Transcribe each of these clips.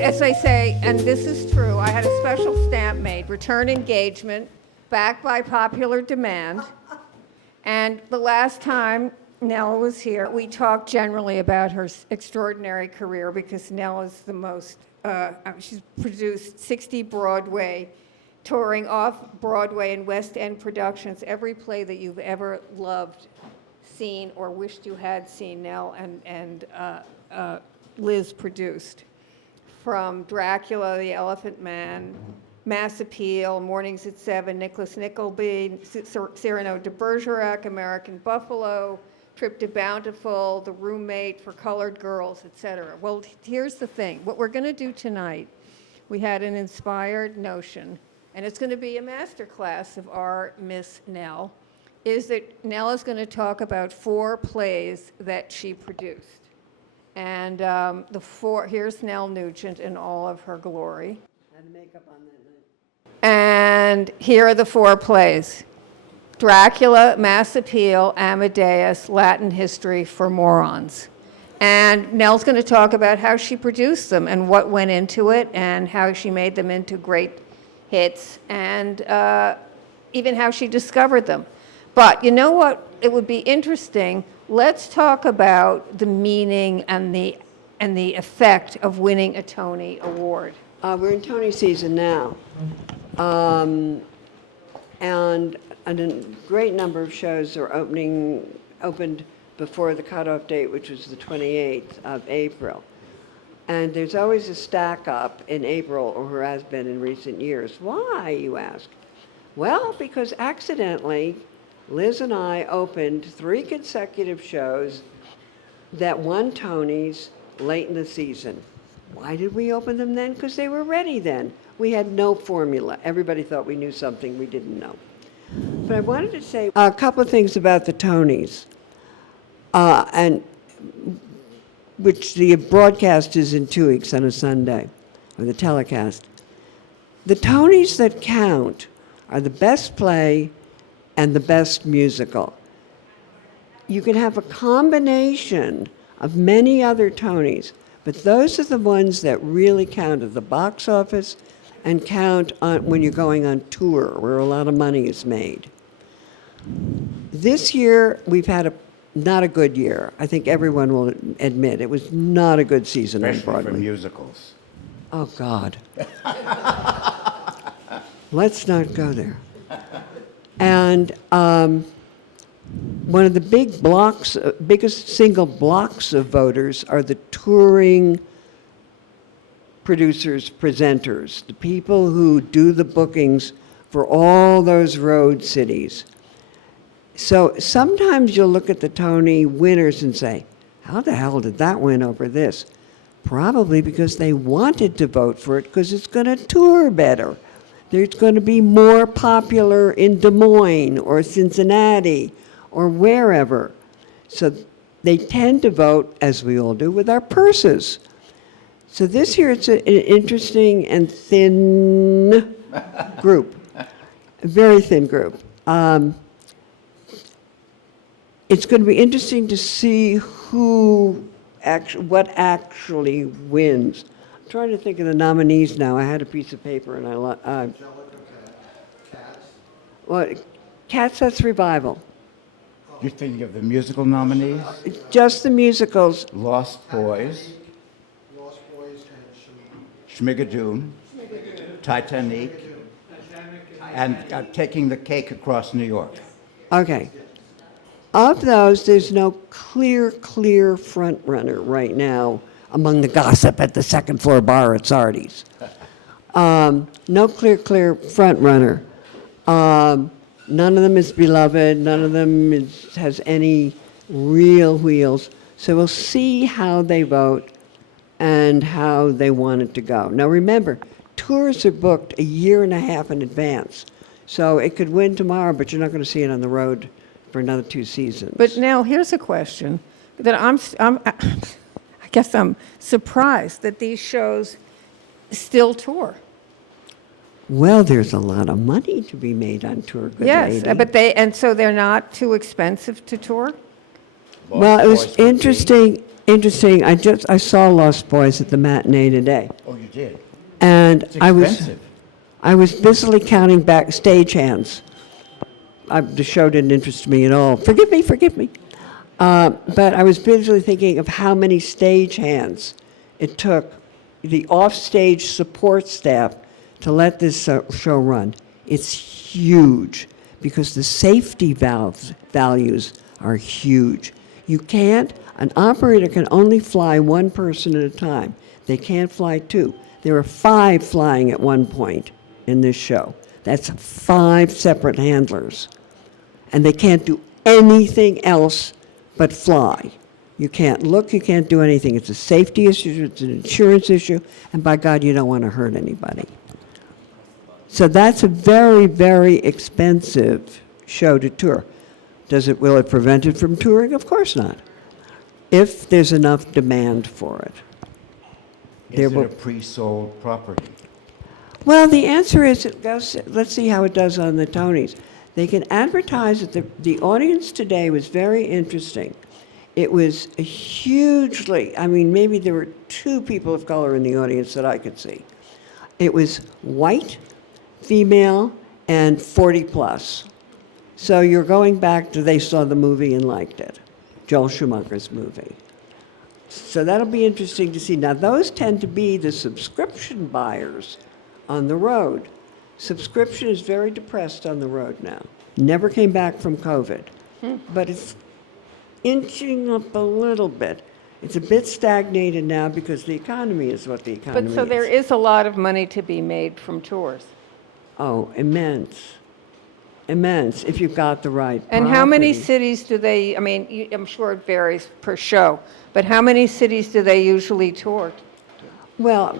as I say, and this is true, I had a special stamp made, return engagement, backed by popular demand. And the last time Nelle was here, we talked generally about her extraordinary career because Nelle is the most, she's produced 60 Broadway, touring Off-Broadway and West End productions, every play that you've ever loved, seen, or wished you had seen, Nelle and Liz produced. From Dracula, The Elephant Man, Mass Appeal, Mornings at 7, Nicholas Nickleby, Cyrano de Bergerac, American Buffalo, Trip to Bountiful, The Roommate, For Colored Girls, etc. Well, here's the thing. What we're going to do tonight, we had an inspired notion, and it's going to be a master class of our Miss Nelle, is that Nelle is going to talk about 4 plays that she produced. And here's Nelle Nugent in all of her glory. Had makeup on that night. And here are the 4 plays: Dracula, Mass Appeal, Amadeus, Latin History for Morons. And Nelle's going to talk about how she produced them and what went into it and how she made them into great hits and even how she discovered them. But you know what? It would be interesting. Let's talk about the meaning and the effect of winning a Tony Award. We're in Tony season now. And a great number of shows are opened before the cutoff date, which was the 28th of April. And there's always a stack up in April, or there has been in recent years. Why, you ask? Well, because accidentally, Liz and I opened 3 consecutive shows that won Tonys late in the season. Why did we open them then? Because they were ready then. We had no formula. Everybody thought we knew something we didn't know. But I wanted to say a couple of things about the Tonys, and which the broadcast is in 2 weeks on a Sunday, or the telecast. The Tonys that count are the best play and the best musical. You can have a combination of many other Tonys, but those are the ones that really count at the box office and count on when you're going on tour, where a lot of money is made. This year, we've had not a good year. I think everyone will admit it was not a good season on Especially Broadway. for musicals. Oh, God. Let's not go there. And one of the biggest single blocks of voters are the touring producers, presenters, the people who do the bookings for all those road cities. So sometimes you'll look at the Tony winners and say, how the hell did that win over this? Probably because they wanted to vote for it because it's going to tour better. There's going to be more popular in Des Moines or Cincinnati or wherever. So they tend to vote, as we all do, with our purses. So this year it's an interesting and thin group, a very thin group. It's going to be interesting to see what actually wins. I'm trying to think of the nominees now. I had a piece of paper and Well, Cats, that's revival. You're thinking of the musical nominees? Just the musicals. Lost Boys, Schmigadoon, Titanic, and Taking the Cake Across New York. Okay. Of those, there's no clear front runner right now among the gossip at the second floor bar at Sardi's. No clear front runner. None of them is beloved. None of them has any real wheels. So we'll see how they vote and how they want it to go. Now remember, tours are booked a year and a half in advance. So it could win tomorrow, but you're not going to see it on the road for another 2 seasons. But now here's a question that I guess I'm surprised that these shows still tour. Well, there's a lot of money to be made on tour, good Yes, lady. but so they're not too expensive to tour? Well, it Lost was Boys would be- interesting. I saw Lost Boys at the matinee today. Oh, you did? did. And It's expensive. I was busily counting back stage hands. The show didn't interest me at all. Forgive me. But I was busily thinking of how many stage hands it took the offstage support staff to let this show run. It's huge because the safety values are huge. An operator can only fly one person at a time. They can't fly two. There are 5 flying at one point in this show. That's 5 separate handlers. And they can't do anything else but fly. You can't look, you can't do anything. It's a safety issue, it's an insurance issue, and by God, you don't want to hurt anybody. So that's a very, very expensive show to tour. Will it prevent it from touring? Of course not. If there's enough demand for it. Is it a pre-sold property? Well, the answer is, let's see how it does on the Tonys. They can advertise it. The audience today was very interesting. It was maybe there were 2 people of color in the audience that I could see. It was white, female, and 40 plus. So you're going back to they saw the movie and liked it, Joel Schumacher's movie. So that'll be interesting to see. Now, those tend to be the subscription buyers on the road. Subscription is very depressed on the road now. Never came back from COVID. But it's inching up a little bit. It's a bit stagnated now because the economy is what the economy is. But so there is a lot of money to be made from tours. Oh, immense. Immense, if you've got the right And how many property. cities do they, I'm sure it varies per show, but how many cities do they usually tour? Well,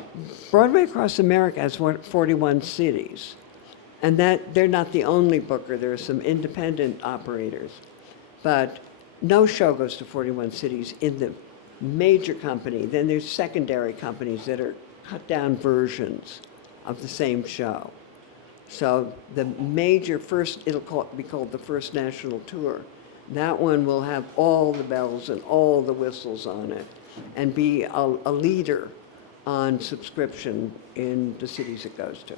Broadway Across America has 41 cities. And that they're not the only booker. There are some independent operators. But no show goes to 41 cities in the major company. Then there's secondary companies that are cut-down versions of the same show. So the major it'll be called the First National Tour. That one will have all the bells and all the whistles on it and be a leader on subscription in the cities it goes to.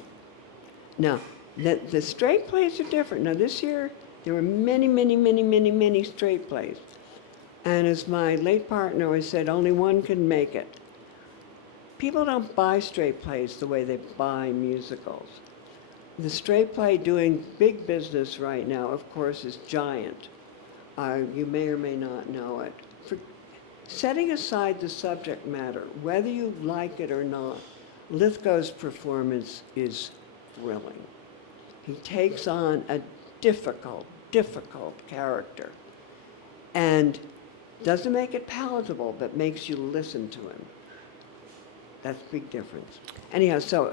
Now, the straight plays are different. Now, this year, there were many straight plays. And as my late partner always said, only one can make it. People don't buy straight plays the way they buy musicals. The straight play doing big business right now, of course, is Giant. You may or may not know it. Setting aside the subject matter, whether you like it or not, Lithgow's performance is thrilling. He takes on a difficult character and doesn't make it palatable, but makes you listen to him. That's a big difference. Anyhow, so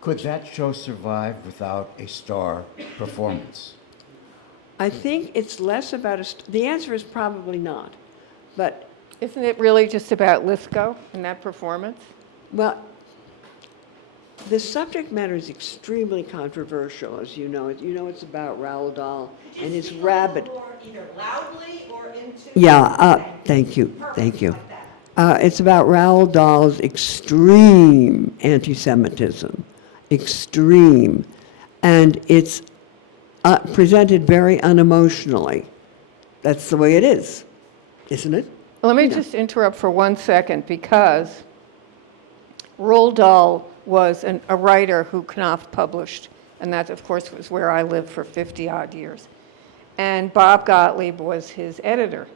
Could that show survive without a star performance? I think it's less about the answer is probably not. But, Isn't it really just about Lithgow and that performance? well, the subject matter is extremely controversial, as you know. You know it's about Roald Dahl and his rabbit. Either loudly or into. Yeah, thank you. It's about Roald Dahl's extreme anti-Semitism, extreme, and it's presented very unemotionally. That's the way it is, isn't it? Let me just interrupt for 1 second, because Roald Dahl was a writer who Knopf published, and that, of course, was where I lived for 50-odd years. And Bob Gottlieb was his editor.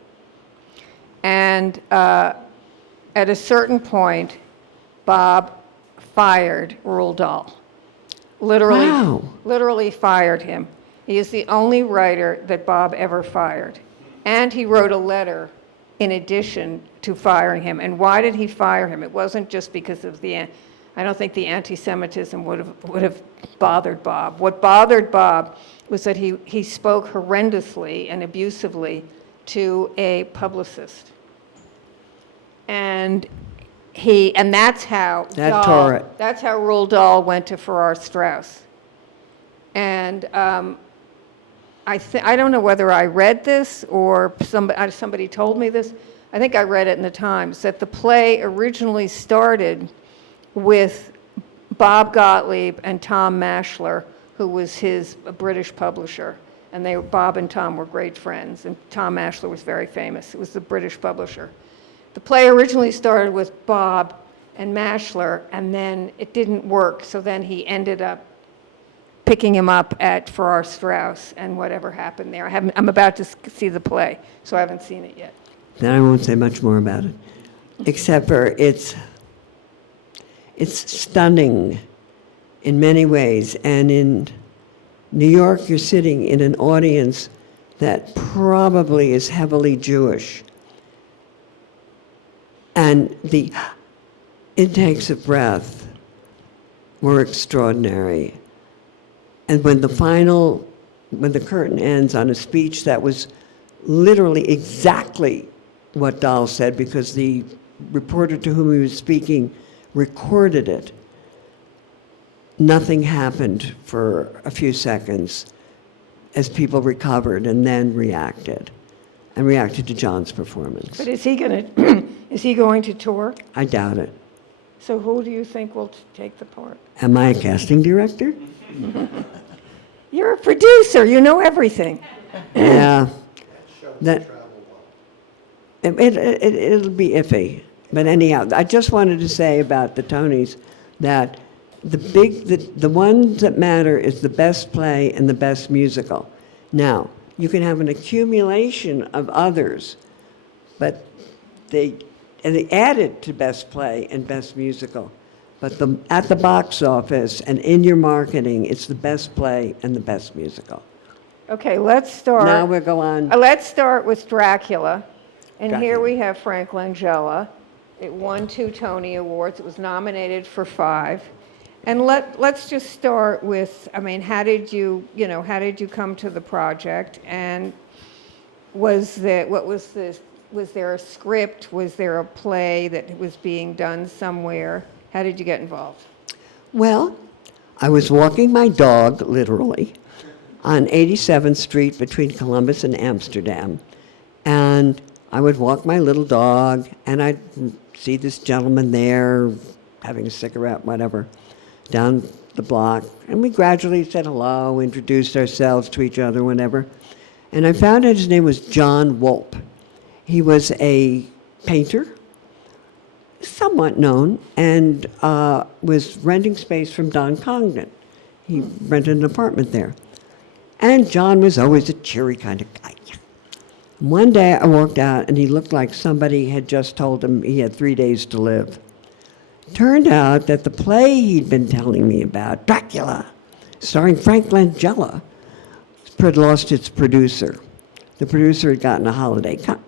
And at a certain point, Bob fired Roald Dahl. Wow. Literally fired him. He is the only writer that Bob ever fired. And he wrote a letter in addition to firing him. And why did he fire him? It wasn't just because of I don't think the anti-Semitism would have bothered Bob. What bothered Bob was that he spoke horrendously and abusively to a publicist. And that's how tore it. That's how Roald Dahl went to Farrar Straus. And I don't know whether I read this or somebody told me this. I think I read it in the Times, that the play originally started with Bob Gottlieb and Tom Mashler, who was his British publisher. And Bob and Tom were great friends, and Tom Mashler was very famous. It was the British publisher. The play originally started with Bob and Mashler, and then it didn't work, so then he ended up picking him up at Farrar Straus, and whatever happened there. I'm about to see the play, so I haven't seen it yet. Then I won't say much more about it, except for it's stunning in many ways. And in New York, you're sitting in an audience that probably is heavily Jewish. And the intakes of breath were extraordinary. And when the curtain ends on a speech that was literally exactly what Dahl said, because the reporter to whom he was speaking recorded it, nothing happened for a few seconds as people recovered and then reacted to John's performance. But is he going to tour? I doubt it. So who do you think will take the part? Am I a casting director? You're a producer, you know everything. Yeah. It'll be iffy. But anyhow, I just wanted to say about the Tonys that the ones that matter is the best play and the best musical. Now, you can have an accumulation of others, but they added to best play and best musical. But at the box office and in your marketing, it's the best play and the best musical. Okay, let's start. Now we'll go on. Let's start with Dracula. And here Dracula. we have Frank Langella. It won 2 Tony Awards. It was nominated for 5. And let's just start with, how did you come to the project? And was there a script? Was there a play that was being done somewhere? How did you get involved? Well, I was walking my dog, literally, on 87th Street between Columbus and Amsterdam. And I would walk my little dog, and I'd see this gentleman there having a cigarette, whatever, down the block. And we gradually said hello, introduced ourselves to each other, whatever. And I found out his name was John Wolpe. He was a painter, somewhat known, and was renting space from Don Congdon. He rented an apartment there. And John was always a cheery kind of guy. One day I walked out and he looked like somebody had just told him he had 3 days to live. Turned out that the play he'd been telling me about, Dracula, starring Frank Langella, had lost its producer. The producer had gotten a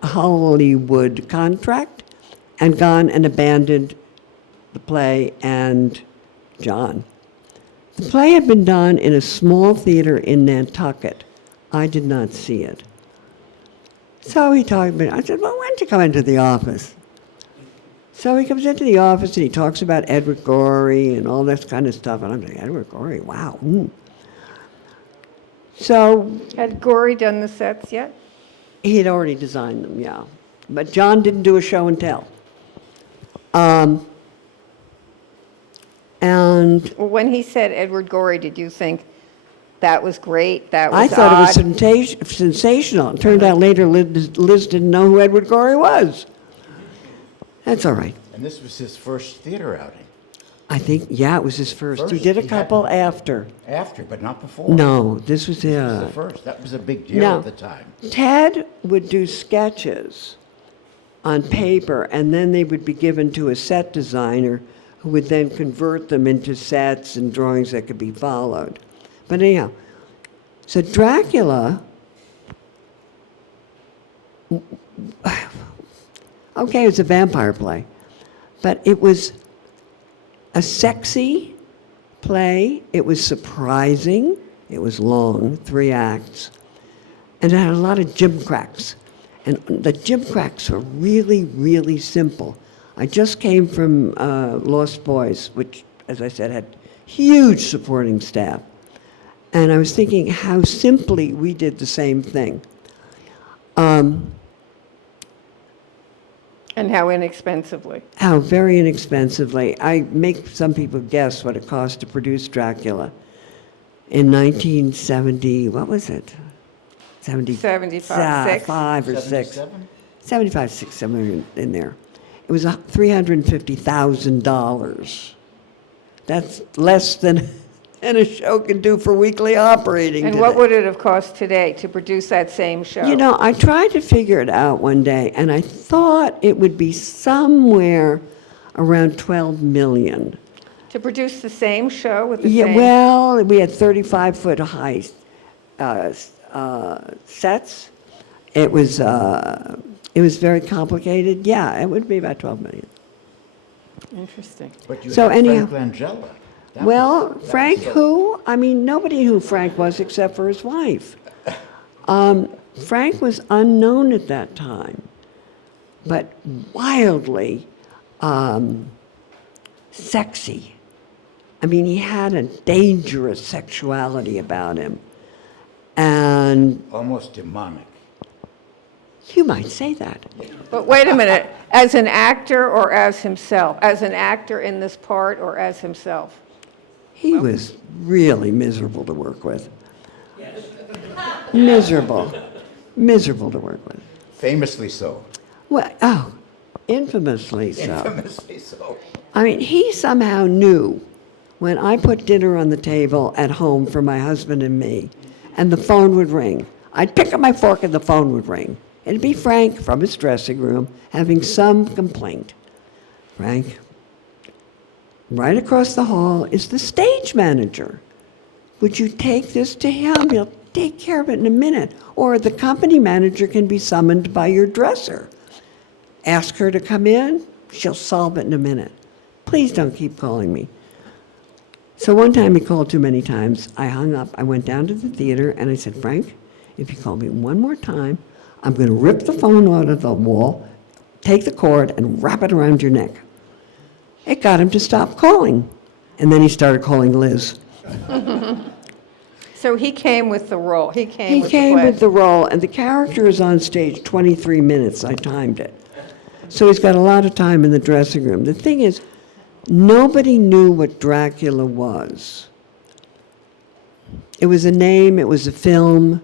Hollywood contract and gone and abandoned the play and John. The play had been done in a small theater in Nantucket. I did not see it. So he talked to me. I said, well, why don't you come into the office? So he comes into the office and he talks about Edward Gorey and all this kind of stuff. And I'm like, Edward Gorey, wow. So Had Gorey done the sets yet? he had already designed them, yeah. But John didn't do a show and tell. And Well, when he said Edward Gorey, did you think that was great? That was I thought odd? it was sensational. It turned out later Liz didn't know who Edward Gorey was. That's all right. And this was his first theater outing. I think, yeah, it was his first. He First, did a he couple had- after. After, but not before. No, this was, This was the first. That was a big deal No. at the time. Ted would do sketches on paper, and then they would be given to a set designer who would then convert them into sets and drawings that could be followed. But anyhow, so Dracula, okay, it was a vampire play, but it was a sexy play. It was surprising. It was long, 3 acts. And it had a lot of gimcracks. And the gimcracks were really, really simple. I just came from Lost Boys, which, as I said, had huge supporting staff. And I was thinking how simply we did the same thing. And how inexpensively? How very inexpensively. I make some people guess what it cost to produce Dracula. In 1970, what was it? 75, 6. 5 or 6. 77? 75, 6, somewhere in there. It was $350,000. That's less than a show can do for weekly operating And today. what would it have cost today to produce that same show? You know, I tried to figure it out one day, and I thought it would be somewhere around 12 million. To produce the same show with the Yeah, same? well, we had 35-foot high sets. It was very complicated. Yeah, it would be about 12 million. Interesting. But you So had anyhow- Frank Langella. That Well, was- Frank that was who? I mean, nobody knew who Frank was except for his wife. Frank was unknown at that time, but wildly sexy. I mean, he had a dangerous sexuality about him. And almost demonic. you might say that. But wait a minute, as an actor or as himself? As an actor in this part or as himself? He was really miserable to work with. Miserable. Miserable to work with. Famously so. Well, oh, infamously so. Infamously so. I mean, he somehow knew when I put dinner on the table at home for my husband and me, and the phone would ring. I'd pick up my fork and the phone would ring. It'd be Frank from his dressing room having some complaint. Frank, right across the hall is the stage manager. Would you take this to him? He'll take care of it in a minute. Or the company manager can be summoned by your dresser. Ask her to come in. She'll solve it in a minute. Please don't keep calling me. So one time he called too many times. I hung up. I went down to the theater and I said, Frank, if you call me one more time, I'm going to rip the phone out of the wall, take the cord, and wrap it around your neck. It got him to stop calling. And then he started calling Liz. So he came with the role, he came He with the came play. with the role, and the character is on stage 23 minutes. I timed it. So he's got a lot of time in the dressing room. The thing is, nobody knew what Dracula was. It was a name, it was a film.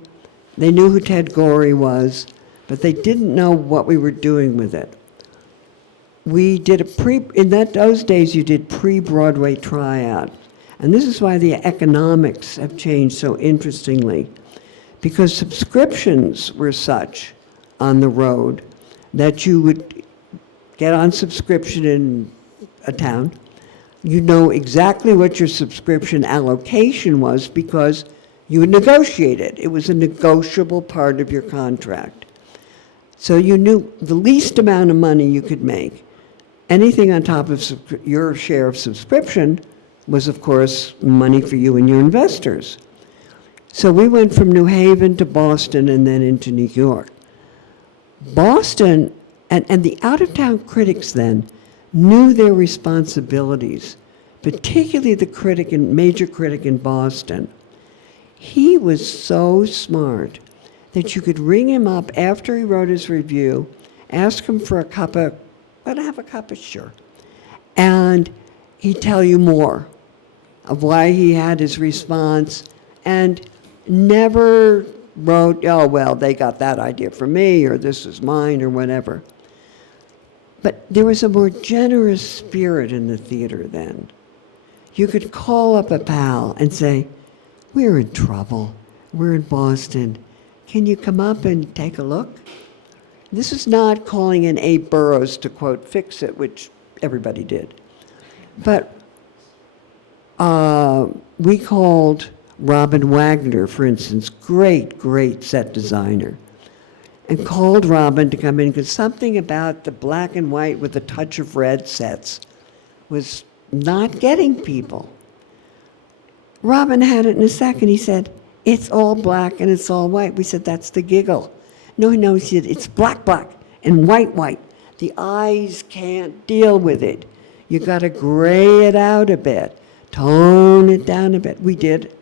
They knew who Ted Gorey was, but they didn't know what we were doing with it. We did in those days you did pre-Broadway tryout. And this is why the economics have changed so interestingly, because subscriptions were such on the road that you would get on subscription in a town. You know exactly what your subscription allocation was because you would negotiate it. It was a negotiable part of your contract. So you knew the least amount of money you could make. Anything on top of your share of subscription was, of course, money for you and your investors. So we went from New Haven to Boston and then into New York. Boston, and the out-of-town critics then knew their responsibilities, particularly the major critic in Boston. He was so smart that you could ring him up after he wrote his review, ask him for a cup of, want to have a cup of sure, and he'd tell you more of why he had his response, and never wrote, oh, well, they got that idea from me, or this is mine, or whatever. But there was a more generous spirit in the theater then. You could call up a pal and say, we're in trouble. We're in Boston. Can you come up and take a look? This is not calling in Abe Burrows to, quote, fix it, which everybody did. But we called Robin Wagner, for instance, great set designer, and called Robin to come in because something about the black and white with a touch of red sets was not getting people. Robin had it in a second. He said, it's all black and it's all white. We said, that's the giggle. No, he said, it's black, and white. The eyes can't deal with it. You got to gray it out a bit, tone it down a bit. We did.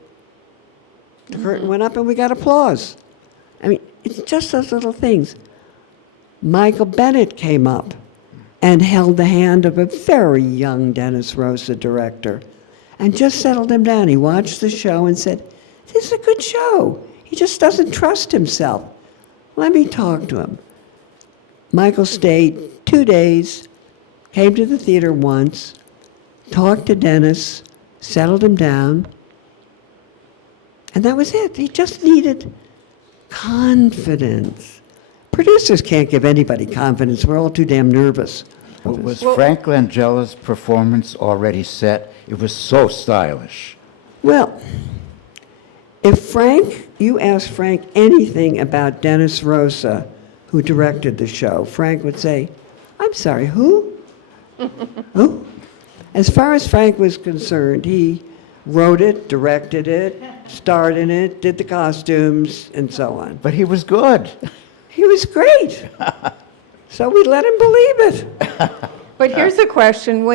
The curtain went up and we got applause. I mean, it's just those little things. Michael Bennett came up and held the hand of a very young Dennis Rosa director and just settled him down. He watched the show and said, "This is a good show. He just doesn't trust himself. Let me talk to him." Michael stayed 2 days, came to the theater once, talked to Dennis, settled him down, and that was it. He just needed confidence. Producers can't give anybody confidence. We're all too damn nervous. Was Frank Langella's performance already set? It was so stylish. Well, if you asked Frank anything about Dennis Rosa, who directed the show, Frank would say, "I'm sorry, who?" Who? As far as Frank was concerned, he wrote it, directed it, starred in it, did the costumes, and so on. But he was good. He was great. So we let him believe it. But here's a question.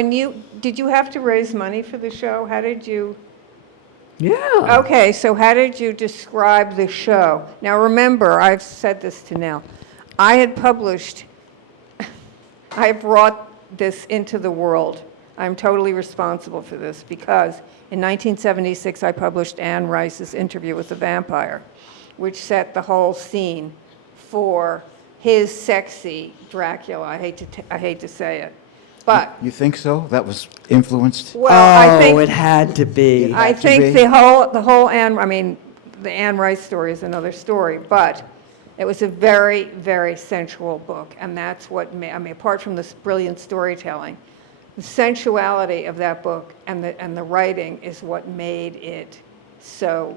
Did you have to raise money for the show? How did you? Yeah. Okay, so how did you describe the show? Now remember, I've said this to Nell. I brought this into the world. I'm totally responsible for this because in 1976 I published Anne Rice's Interview with the Vampire, which set the whole scene for his sexy Dracula. I hate to say it, but You think so? That was influenced? well, I think it had to be. I had to think be. the whole the Anne Rice story is another story, but it was a very, very sensual book, and that's what apart from this brilliant storytelling, the sensuality of that book and the writing is what made it so.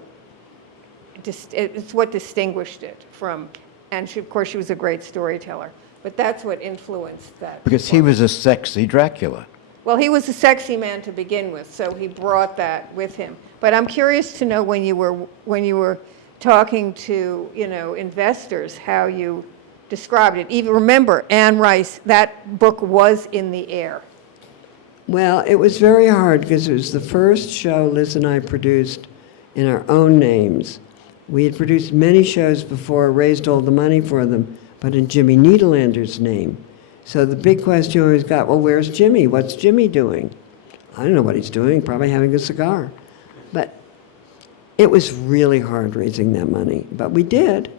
It's what distinguished it from, and of course she was a great storyteller, but that's what influenced that. Because he was a sexy Dracula. Well, he was a sexy man to begin with, so he brought that with him. But I'm curious to know when you were talking to investors how you described it. Even remember, Anne Rice, that book was in the air. Well, it was very hard because it was the first show Liz and I produced in our own names. We had produced many shows before, raised all the money for them, but in Jimmy Niederlander's name. So the big question always got, well, where's Jimmy? What's Jimmy doing? I don't know what he's doing, probably having a cigar. But it was really hard raising that money, but we did.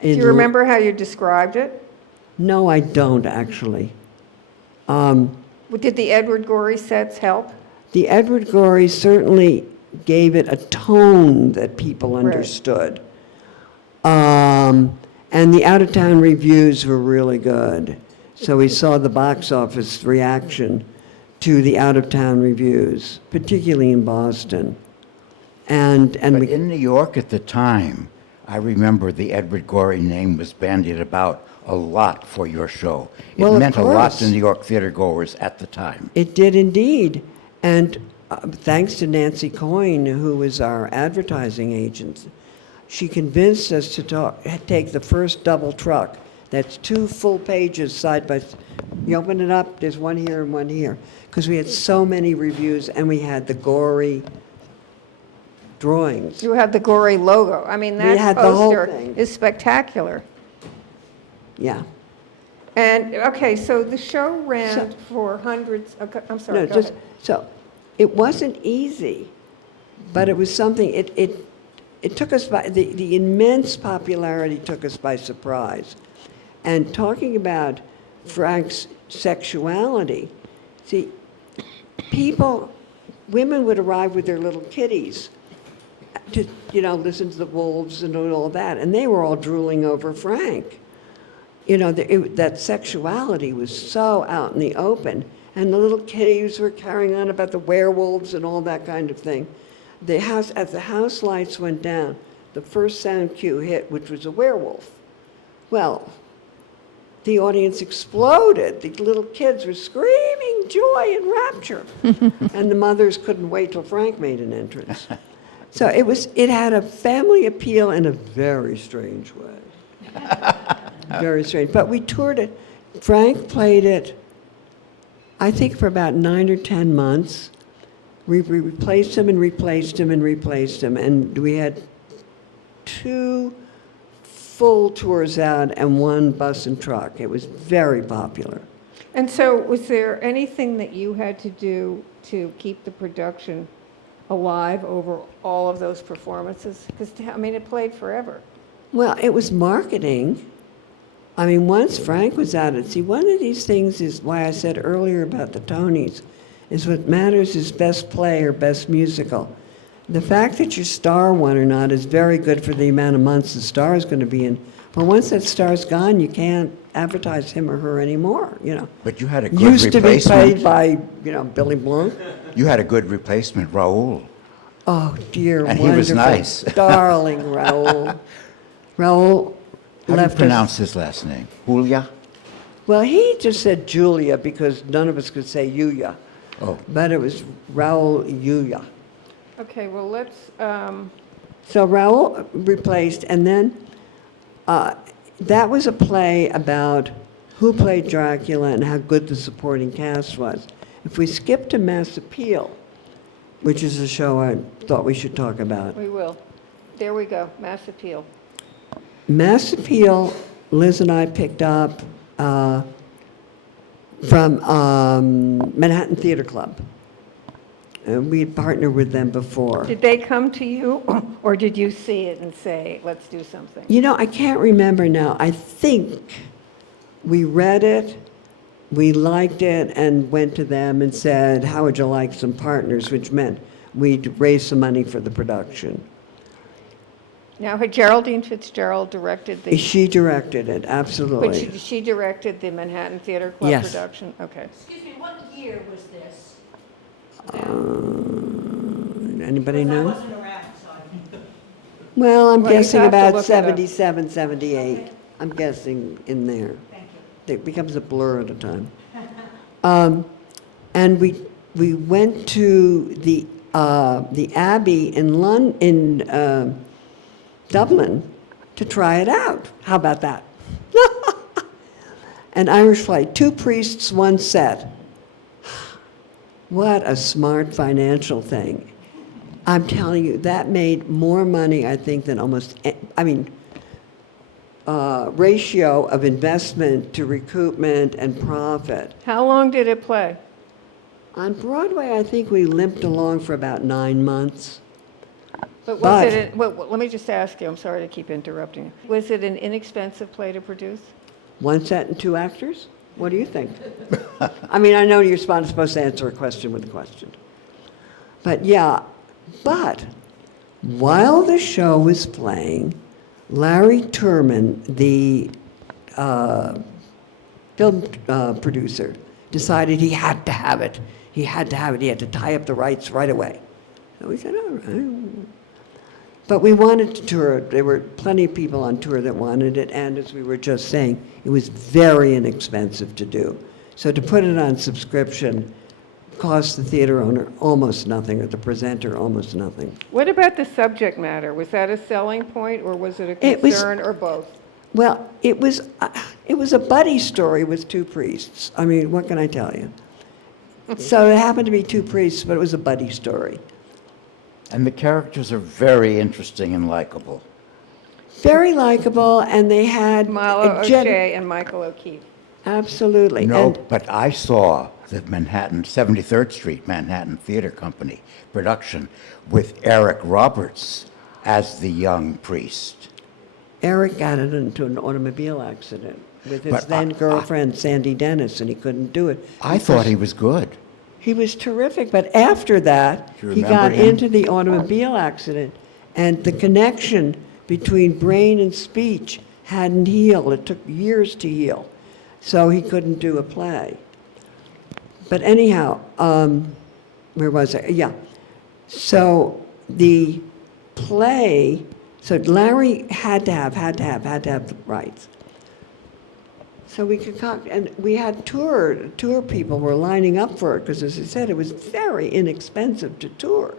Do you remember how you described it? No, I don't, actually. Did the Edward Gorey sets help? The Edward Gorey certainly gave it a tone that people understood. And the out-of-town reviews were really good. So we saw the box office reaction to the out-of-town reviews, particularly in Boston. And But in New York at the time, I remember the Edward Gorey name was bandied about a lot for your show. It Well, of meant a lot course. to New York theater goers at the time. It did indeed. And thanks to Nancy Coyne, who was our advertising agent, she convinced us to take the first double truck. That's 2 full pages side by side. You open it up, there's one here and one here. Because we had so many reviews and we had the Gorey drawings. You had the Gorey logo. I mean, that had the whole poster thing. is spectacular. Yeah. And, okay, so the show ran for hundreds, I'm sorry, No, go just, ahead. so, it wasn't easy, but it was something, it took us by, the immense popularity took us by surprise. And talking about Frank's sexuality, see, women would arrive with their little kitties to, listen to the wolves and all that, and they were all drooling over Frank. That sexuality was so out in the open, and the little kitties were carrying on about the werewolves and all that kind of thing. As the house lights went down, the first sound cue hit, which was a werewolf. Well, the audience exploded. The little kids were screaming joy and rapture, and the mothers couldn't wait till Frank made an entrance. So it had a family appeal in a very strange way. Very strange. But we toured it. Frank played it, I think, for about 9 or 10 months. We replaced him and replaced him and replaced him. And we had 2 full tours out and 1 bus and truck. It was very popular. And so was there anything that you had to do to keep the production alive over all of those performances? Because, I mean, it played forever. Well, it was marketing. I mean, once Frank was at it, see, one of these things is why I said earlier about the Tonys, is what matters is best play or best musical. The fact that your star won or not is very good for the amount of months the star is going to be in. But once that star's gone, you can't advertise him or her anymore, you know. But you had a good Used to be replacement. played by, you know, Billy Blanc. You had a good replacement, Raoul. Oh, dear, And he wonderful. was nice. Darling Raoul. Raoul How do you left us. pronounce his last name? Julia? Well, he just said Julia because none of us could say Yuya. Oh. But it was Raoul Yuya. Okay, well, let's, So Raoul replaced, and then that was a play about who played Dracula and how good the supporting cast was. If we skip to Mass Appeal, which is a show I thought we should talk about. we will. There we go, Mass Appeal. Mass Appeal, Liz and I picked up from Manhattan Theater Club. We had partnered with them before. Did they come to you, or did you see it and say, let's do something? You know, I can't remember now. I think we read it, we liked it, and went to them and said, how would you like some partners, which meant we'd raise some money for the production. Now, had Geraldine Fitzgerald directed the, She directed it, but absolutely. she directed the Manhattan Theater Club Yes. production? Okay. Excuse me, what year was this? Anybody I know? wasn't around, so I Well, I'm Well, you guessing have to about look it up. 77, 78. I'm guessing in there. thank you. It becomes a blur at a time. And we went to the Abbey in Dublin to try it out. How about that? An Irish play, 2 priests, 1 set. What a smart financial thing. I'm telling you, that made more money, I think, than ratio of investment to recoupment and profit. How long did it play? On Broadway, I think we limped along for about 9 months. But But- was it, let me just ask you, I'm sorry to keep interrupting you. Was it an inexpensive play to produce? 1 set and 2 actors? What do you think? I mean, I know you're supposed to answer a question with a question. But yeah, but while the show was playing, Larry Turman, the film producer, decided he had to have it. He had to have it. He had to tie up the rights right away. So we said, all right. But we wanted to tour it. There were plenty of people on tour that wanted it, and as we were just saying, it was very inexpensive to do. So to put it on subscription cost the theater owner almost nothing, or the presenter almost nothing. What about the subject matter? Was that a selling point, or was it a It was- concern, or both? Well, it was a buddy story with 2 priests. I mean, what can I tell you? So it happened to be 2 priests, but it was a buddy story. And the characters are very interesting and likable. Very likable, and they had Milo a gen- O'Shea and Michael O'Keefe. Absolutely. No, And but I saw the 73rd Street Manhattan Theater Company production with Eric Roberts as the young priest. Eric got into an automobile accident with his But then girlfriend, Sandy Dennis, and he couldn't do it. I thought he was good. He was terrific, but after that, Do you he remember got him? into the automobile accident, and the connection between brain and speech hadn't healed. It took years to heal, so he couldn't do a play. But anyhow, where was I? Yeah. So the play, so Larry had to have the rights. So we concocted, and we had tour people were lining up for it, because as I said, it was very inexpensive to tour.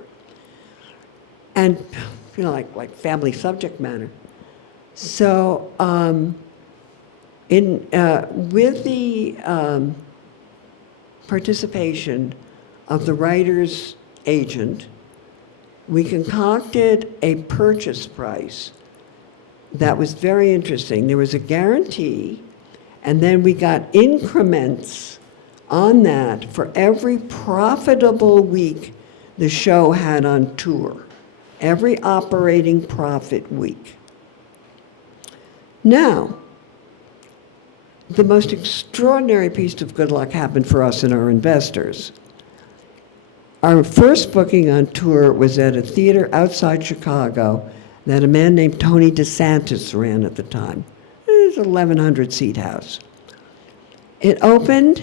And, you know, like family subject matter. So with the participation of the writer's agent, we concocted a purchase price that was very interesting. There was a guarantee, and then we got increments On that, for every profitable week the show had on tour, every operating profit week. Now, the most extraordinary piece of good luck happened for us and our investors. Our first booking on tour was at a theater outside Chicago that a man named Tony DeSantis ran at the time. It was an 1,100-seat house. It opened,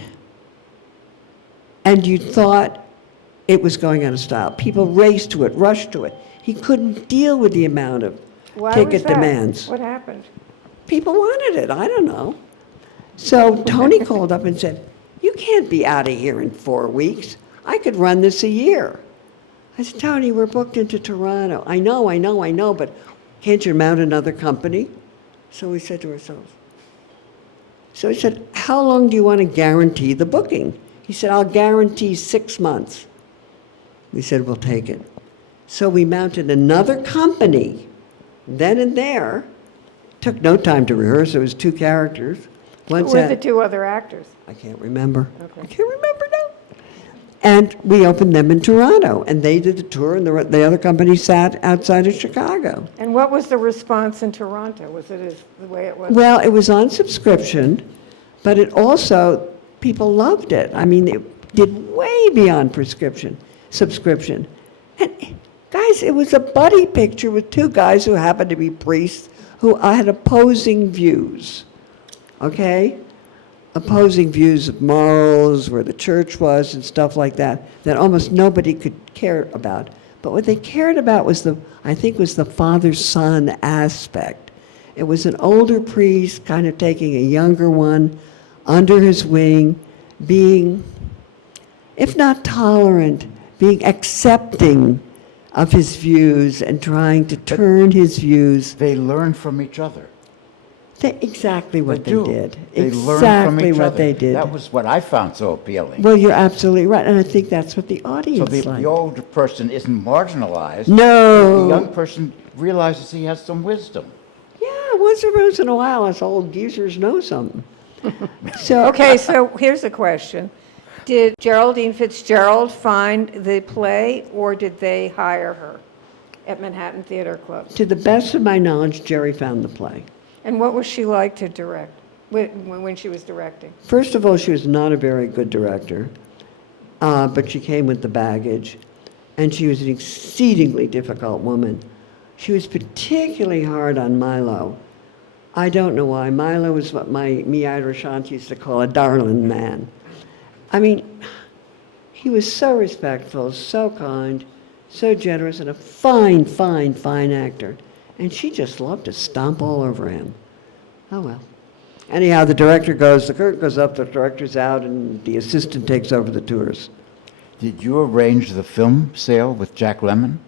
and you thought it was going out of style. People raced to it, rushed to it. He couldn't deal with the amount of Why ticket was that? demands. What happened? People wanted it, I don't know. So Tony called up and said, "You can't be out of here in 4 weeks. I could run this a year." I said, "Tony, we're booked into Toronto." I know, but can't you mount another company?" So we said to ourselves. So he said, "How long do you want to guarantee the booking?" He said, "I'll guarantee 6 months." We said, "We'll take it." So we mounted another company then and there. Took no time to rehearse. It was 2 characters. Who One's were the at, 2 other actors? I can't remember. Okay. I can't remember now. And we opened them in Toronto, and they did the tour, and the other company sat outside of Chicago. And what was the response in Toronto? Was it the way it was? Well, it was on subscription, but it also, people loved it. I mean, it did way beyond subscription. And guys, it was a buddy picture with 2 guys who happened to be priests who had opposing views, okay? Opposing views of morals, where the church was and stuff like that, that almost nobody could care about. But what they cared about was the father-son aspect. It was an older priest kind of taking a younger one under his wing, being, if not tolerant, being accepting of his views and trying to turn his views. They learn from each other. Exactly what they do. did. They learn Exactly from each what other. they did. That was what I found so appealing. Well, you're absolutely right, and I think that's what the So audience the liked. older person isn't marginalized. No. The young person realizes he has some wisdom. Yeah, once in a while, us old geezers know something. So Okay, so here's a question. Did Geraldine Fitzgerald find the play, or did they hire her at Manhattan Theater Club? to the best of my knowledge, Jerry found the play. And what was she like to direct when she was directing? First of all, she was not a very good director, but she came with the baggage, and she was an exceedingly difficult woman. She was particularly hard on Milo. I don't know why. Milo was what me Irish aunt used to call a darling man. I mean, he was so respectful, so kind, so generous, and a fine, fine, fine actor. And she just loved to stomp all over him. Oh, well. Anyhow, the director goes, the curtain goes up, the director's out, and the assistant takes over the tours. Did you arrange the film sale with Jack Lemmon?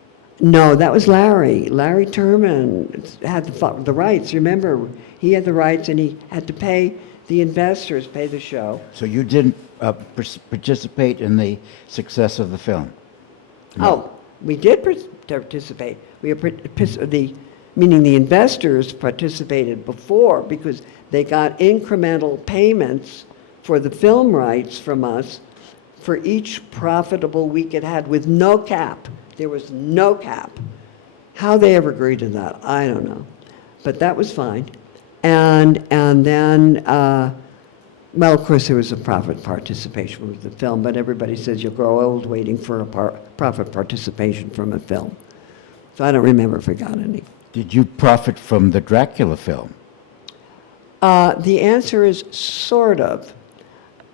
No, that was Larry. Larry Terman had the rights. Remember, he had the rights, and he had to pay the investors, pay the show. So you didn't participate in the success of the film? Oh, we did participate. Meaning the investors participated before because they got incremental payments for the film rights from us for each profitable week it had with no cap. There was no cap. How they ever agreed to that, I don't know. But that was fine. And then, well, of course, there was a profit participation with the film, but everybody says you'll grow old waiting for a profit participation from a film. So I don't remember if we got any. Did you profit from the Dracula film? The answer is sort of.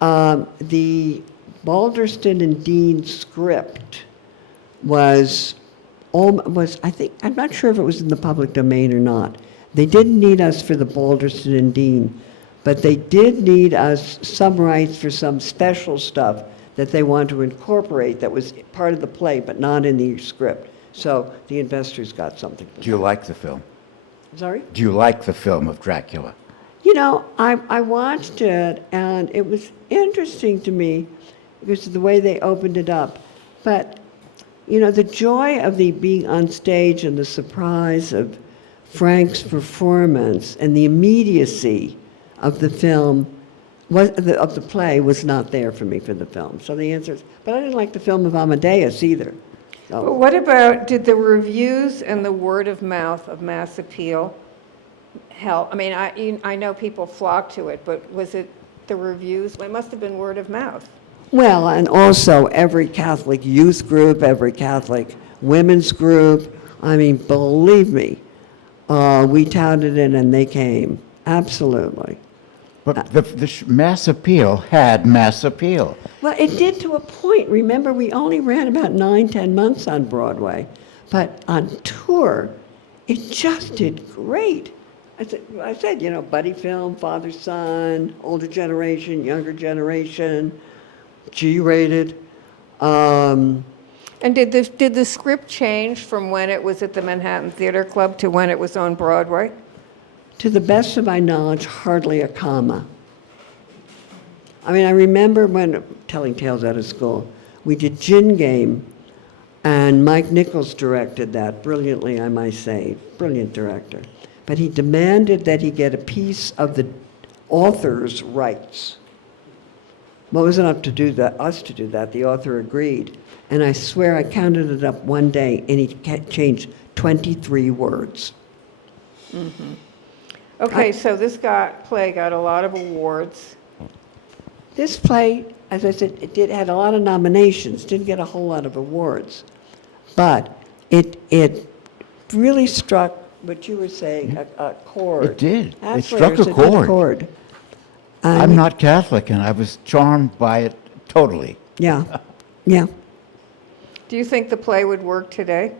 The Balderston and Dean script was, I think, I'm not sure if it was in the public domain or not. They didn't need us for the Balderston and Dean, but they did need us some rights for some special stuff that they wanted to incorporate that was part of the play, but not in the script. So the investors got something. Do you like the film? Sorry? Do you like the film of Dracula? You know, I watched it, and it was interesting to me because of the way they opened it up. But, you know, the joy of the being on stage and the surprise of Frank's performance and the immediacy of the film of the play was not there for me for the film. So the answer is, but I didn't like the film of Amadeus either. But So, what about, did the reviews and the word of mouth of Mass Appeal help? I mean, I know people flock to it, but was it the reviews? It must have been word of mouth. well, and also every Catholic youth group, every Catholic women's group, I mean, believe me, we touted it and they came. Absolutely. But the mass appeal had mass appeal. Well, it did to a point. Remember, we only ran about 9-10 months on Broadway, but on tour, it just did great. I said, you know, buddy film, father, son, older generation, younger generation, G-rated. And did the script change from when it was at the Manhattan Theater Club to when it was on Broadway? To the best of my knowledge, hardly a comma. I mean, I remember when, telling tales out of school, we did Gin Game, and Mike Nichols directed that brilliantly, I might say, brilliant director. But he demanded that he get a piece of the author's rights. Well, it wasn't up to do that, us to do that, the author agreed. And I swear I counted it up one day, and he changed 23 words. Okay, so this play got a lot of awards. This play, as I said, had a lot of nominations, didn't get a whole lot of awards. But it really struck what you were saying, a chord. It did. It Asperger's, struck a did chord. And I'm not Catholic, and I was charmed by it totally. Yeah, yeah. Do you think the play would work today?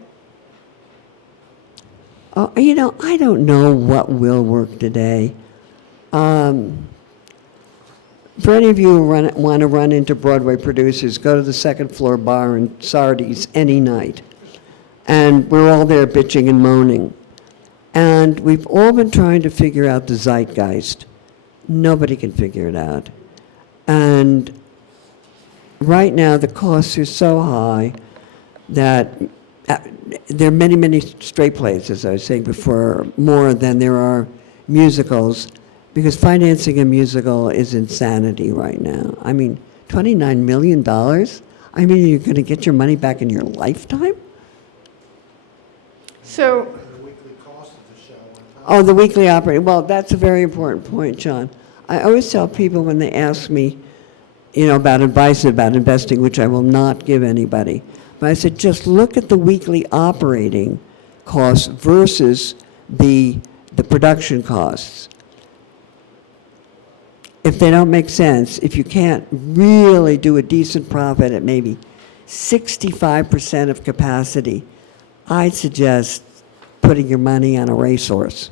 You know, I don't know what will work today. For any of you who want to run into Broadway producers, go to the second floor bar in Sardi's any night. And we're all there bitching and moaning. And we've all been trying to figure out the zeitgeist. Nobody can figure it out. And right now, the costs are so high that there are many, many straight plays, as I was saying before, more than there are musicals, because financing a musical is insanity right now. I mean, $29 million? I mean, you're going to get your money back in your lifetime? So, The weekly cost of the show on top. Oh, the weekly operating. Well, that's a very important point, John. I always tell people when they ask me, you know, about advice about investing, which I will not give anybody, but I said, just look at the weekly operating costs versus the production costs. If they don't make sense, if you can't really do a decent profit at maybe 65% of capacity, I'd suggest putting your money on a racehorse.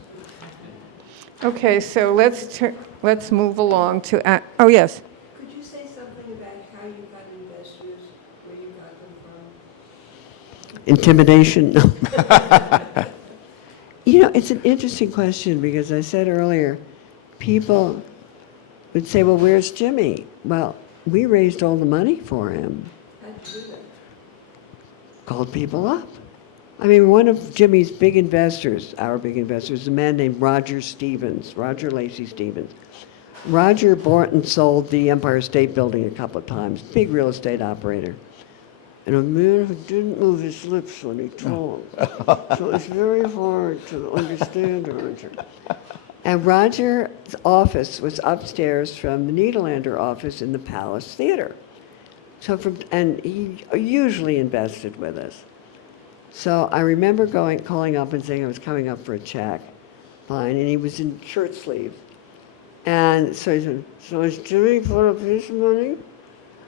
okay, so let's move along to, oh, yes. Could you say something about how you got investors, where you got them from? Intimidation? No. You know, it's an interesting question because I said earlier, people would say, well, where's Jimmy? Well, we raised all the money for him. How'd you do that? Called people up. I mean, one of Jimmy's big investors, our big investors, is a man named Roger Stevens, Roger Lacey Stevens. Roger bought and sold the Empire State Building a couple of times, big real estate operator. And a man who didn't move his lips when he talked. So it's very hard to understand Roger. And Roger's office was upstairs from the Nederlander office in the Palace Theater. And he usually invested with us. So I remember calling up and saying I was coming up for a check. Fine, and he was in shirt sleeves. And so he said, so is Jimmy put up his money?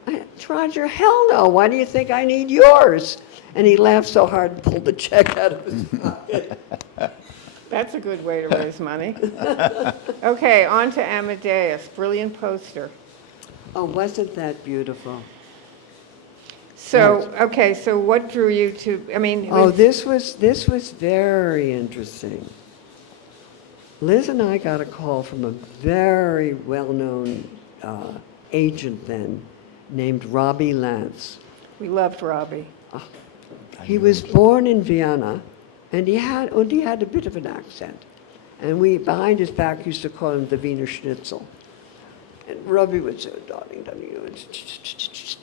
I said, Roger, hell no, why do you think I need yours? And he laughed so hard and pulled the check out of his pocket. That's a good way to raise money. Okay, on to Amadeus, brilliant poster. Oh, wasn't that beautiful? So, okay, so what drew you to, I mean, Oh, this was very interesting. Liz and I got a call from a very well-known agent then named Robbie Lance. we loved Robbie. He was born in Vienna, and he had a bit of an accent. And we, behind his back, used to call him the Wiener Schnitzel. And Robbie would say, darling, it's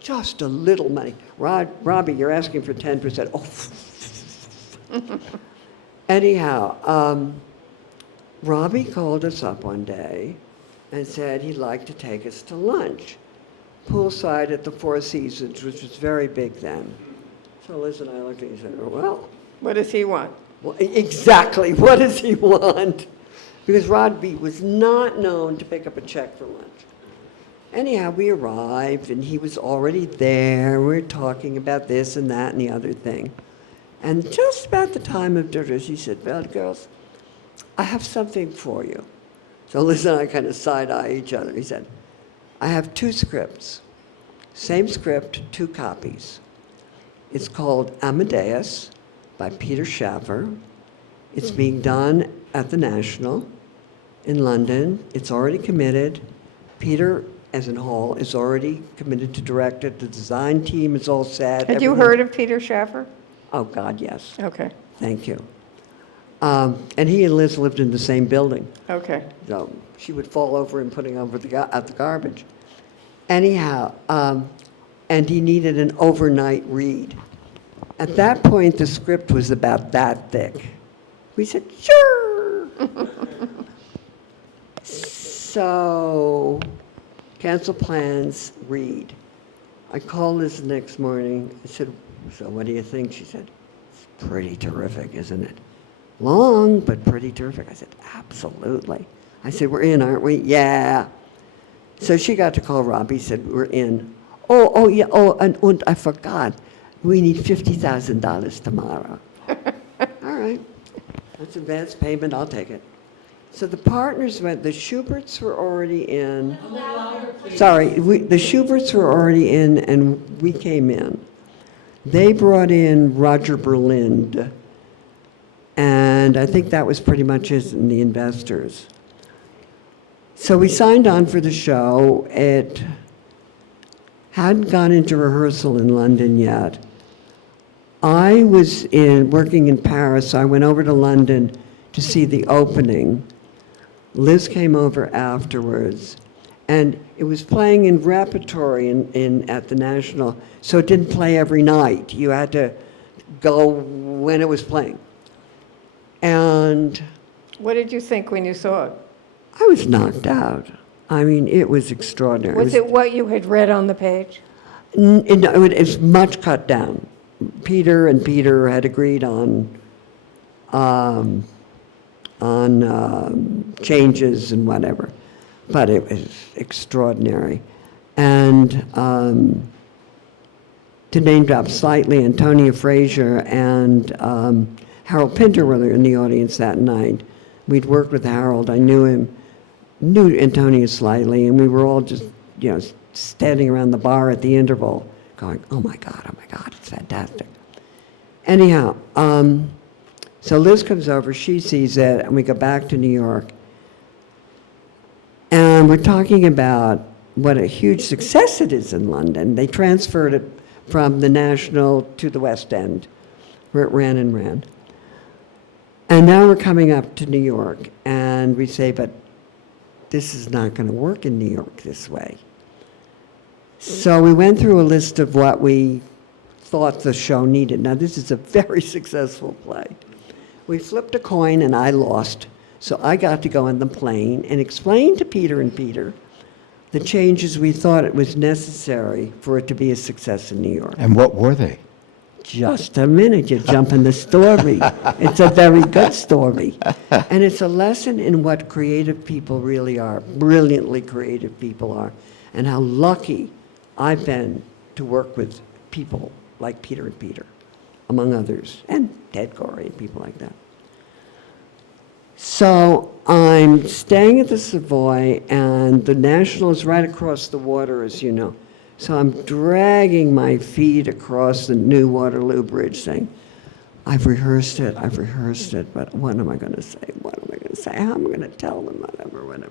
just a little money. Robbie, you're asking for 10%. Oh. Anyhow, Robbie called us up one day and said he'd like to take us to lunch, poolside at the Four Seasons, which was very big then. So Liz and I looked at each other, well, What does he want? exactly, what does he want? Because Robbie was not known to pick up a check for lunch. Anyhow, we arrived, and he was already there. We were talking about this and that and the other thing. And just about the time of dinner, he said, well, girls, I have something for you. So Liz and I kind of side-eye each other. He said, I have 2 scripts. Same script, 2 copies. It's called Amadeus by Peter Shaffer. It's being done at the National in London. It's already committed. Peter, as in Hall, is already committed to direct it. The design team is all set. Had you heard of Peter Shaffer? Oh, God, yes. Okay, Thank you. And he and Liz lived in the same building. okay. So she would fall over and putting over out the garbage. Anyhow, and he needed an overnight read. At that point, the script was about that thick. We said, sure. So, cancel plans, read. I called Liz the next morning. I said, so what do you think? She said, it's pretty terrific, isn't it? Long, but pretty terrific. I said, absolutely. I said, we're in, aren't we? Yeah. So she got to call Robbie, said, we're in. Oh, yeah, and I forgot. We need $50,000 tomorrow. All right. That's advance payment, I'll take it. So the partners went, the Schuberts were already in. Sorry, the Schuberts were already in, and we came in. They brought in Roger Berlind, and I think that was pretty much it in the investors. So we signed on for the show. It hadn't gone into rehearsal in London yet. I was working in Paris, so I went over to London to see the opening. Liz came over afterwards, and it was playing in repertory at the National, so it didn't play every night. You had to go when it was playing. And What did you think when you saw it? I was knocked out. I mean, it was extraordinary. Was it what you had read on the page? It's much cut down. Peter had agreed on changes and whatever, but it was extraordinary. And to name drop slightly, Antonia Fraser and Harold Pinter were in the audience that night. We'd worked with Harold. I knew Antonia slightly, and we were all just, standing around the bar at the interval going, oh my God, it's fantastic. Anyhow, so Liz comes over, she sees it, and we go back to New York. And we're talking about what a huge success it is in London. They transferred it from the National to the West End, where it ran and ran. And now we're coming up to New York, and we say, but this is not going to work in New York this way. So we went through a list of what we thought the show needed. Now, this is a very successful play. We flipped a coin, and I lost. So I got to go on the plane and explain to Peter the changes we thought it was necessary for it to be a success in New York. And what were they? Just a minute, you jump in the story. It's a very good story. And it's a lesson in what creative people really are, brilliantly creative people are, and how lucky I've been to work with people like Peter, among others, and Ted Gorey and people like that. So I'm staying at the Savoy, and the National is right across the water, as you know. So I'm dragging my feet across the new Waterloo Bridge saying, I've rehearsed it, but what am I going to say? How am I going to tell them? Whatever.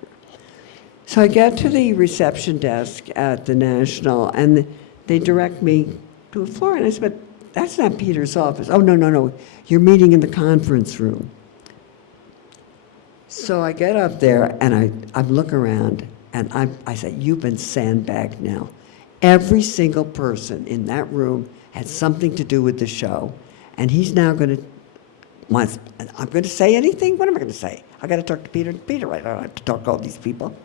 So I get to the reception desk at the National, and they direct me to a floor, and I said, but that's not Peter's office. Oh, no, you're meeting in the conference room. So I get up there, and I look around, And I said, you've been sandbagged now. Every single person in that room had something to do with the show, and he's now going to, I'm going to say anything? What am I going to say? I got to talk to Peter. Peter, I don't have to talk to all these people.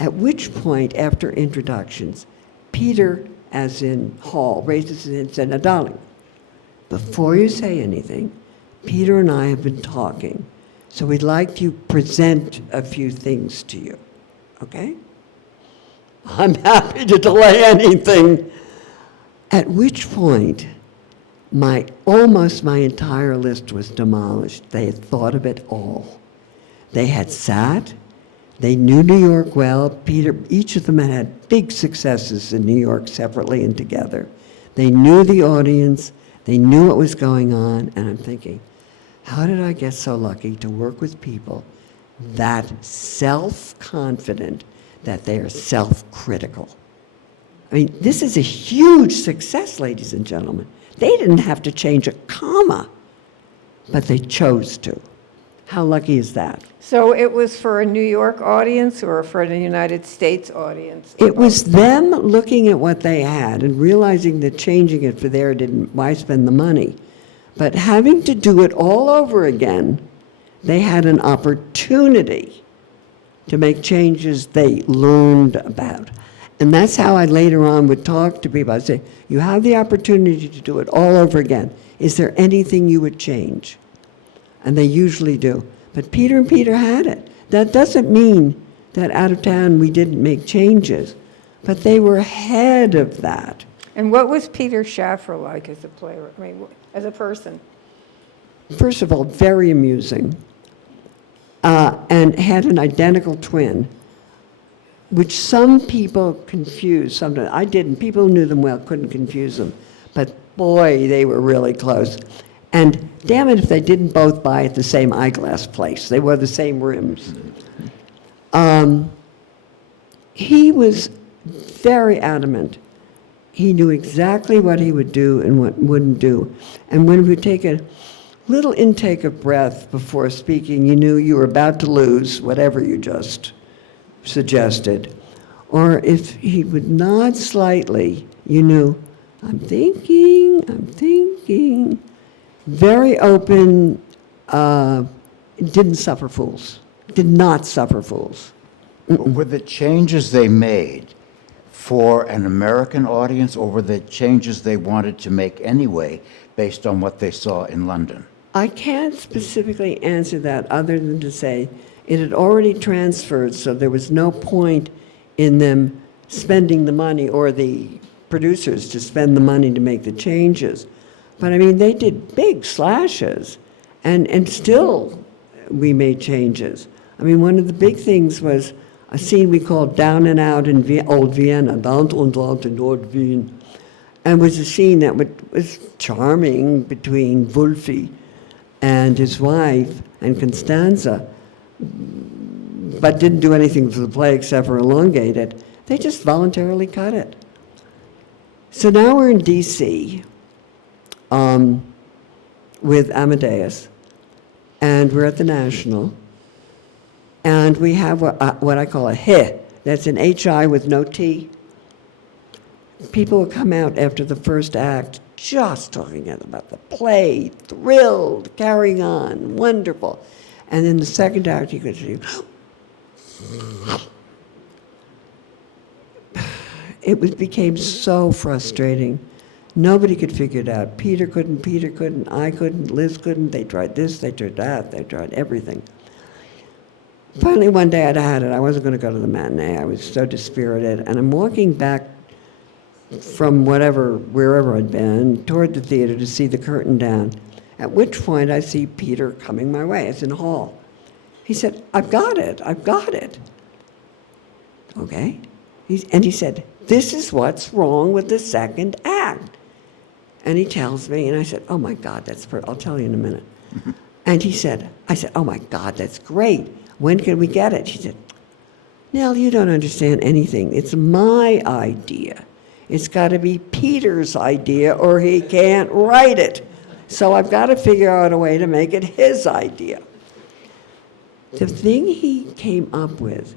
At which point, after introductions, Peter, as in Hall, raises his hand and said, now, darling, before you say anything, Peter and I have been talking, so we'd like to present a few things to you, okay? I'm happy to delay anything. At which point, almost my entire list was demolished. They had thought of it all. They had sat, they knew New York well. Peter, each of them had big successes in New York separately and together. They knew the audience, they knew what was going on, and I'm thinking, how did I get so lucky to work with people that self-confident, that they are self-critical? I mean, this is a huge success, ladies and gentlemen. They didn't have to change a comma, but they chose to. How lucky is that? So it was for a New York audience or for a United States audience? It was them looking at what they had and realizing that changing it for there why spend the money? But having to do it all over again, they had an opportunity to make changes they learned about. And that's how I later on would talk to people. I'd say, you have the opportunity to do it all over again. Is there anything you would change? And they usually do. But Peter and Peter had it. That doesn't mean that out of town we didn't make changes, but they were ahead of that. And what was Peter Shaffer like as a player? I mean, as a person? First of all, very amusing, and had an identical twin, which some people confuse. Sometimes I didn't. People who knew them well couldn't confuse them, but boy, they were really close. And damn it if they didn't both buy at the same eyeglass place. They wore the same rims. He was very adamant. He knew exactly what he would do and what wouldn't do. And when we would take a little intake of breath before speaking, you knew you were about to lose whatever you just suggested. Or if he would nod slightly, you knew, I'm thinking. Very open, didn't suffer fools, did not suffer fools. Were the changes they made for an American audience, or were the changes they wanted to make anyway based on what they saw in London? I can't specifically answer that other than to say it had already transferred, so there was no point in them spending the money or the producers to spend the money to make the changes. But I mean, they did big slashes, and still we made changes. I mean, one of the big things was a scene we called Down and Out in Old Vienna, Down und Out in Old Wien, and was a scene that was charming between Wolfi and his wife and Constanza, but didn't do anything for the play except for elongate it. They just voluntarily cut it. So now we're in D.C., with Amadeus, and we're at the National, and we have what I call a H. That's an H-I with no T. People will come out after the first act just talking about the play, thrilled, carrying on, wonderful. And in the second act, you could see, it became so frustrating. Nobody could figure it out. Peter couldn't, I couldn't, Liz couldn't. They tried this, they tried that, they tried everything. Finally, one day I'd had it. I wasn't going to go to the matinee. I was so dispirited. And I'm walking back from wherever I'd been, toward the theater to see the curtain down, at which point I see Peter coming my way. It's in the hall. He said, I've got it. Okay. And he said, this is what's wrong with the second act. And he tells me, and I said, oh my God, I'll tell you in a minute. And I said, oh my God, that's great. When can we get it? She said, Nell, you don't understand anything. It's my idea. It's got to be Peter's idea or he can't write it. So I've got to figure out a way to make it his idea. The thing he came up with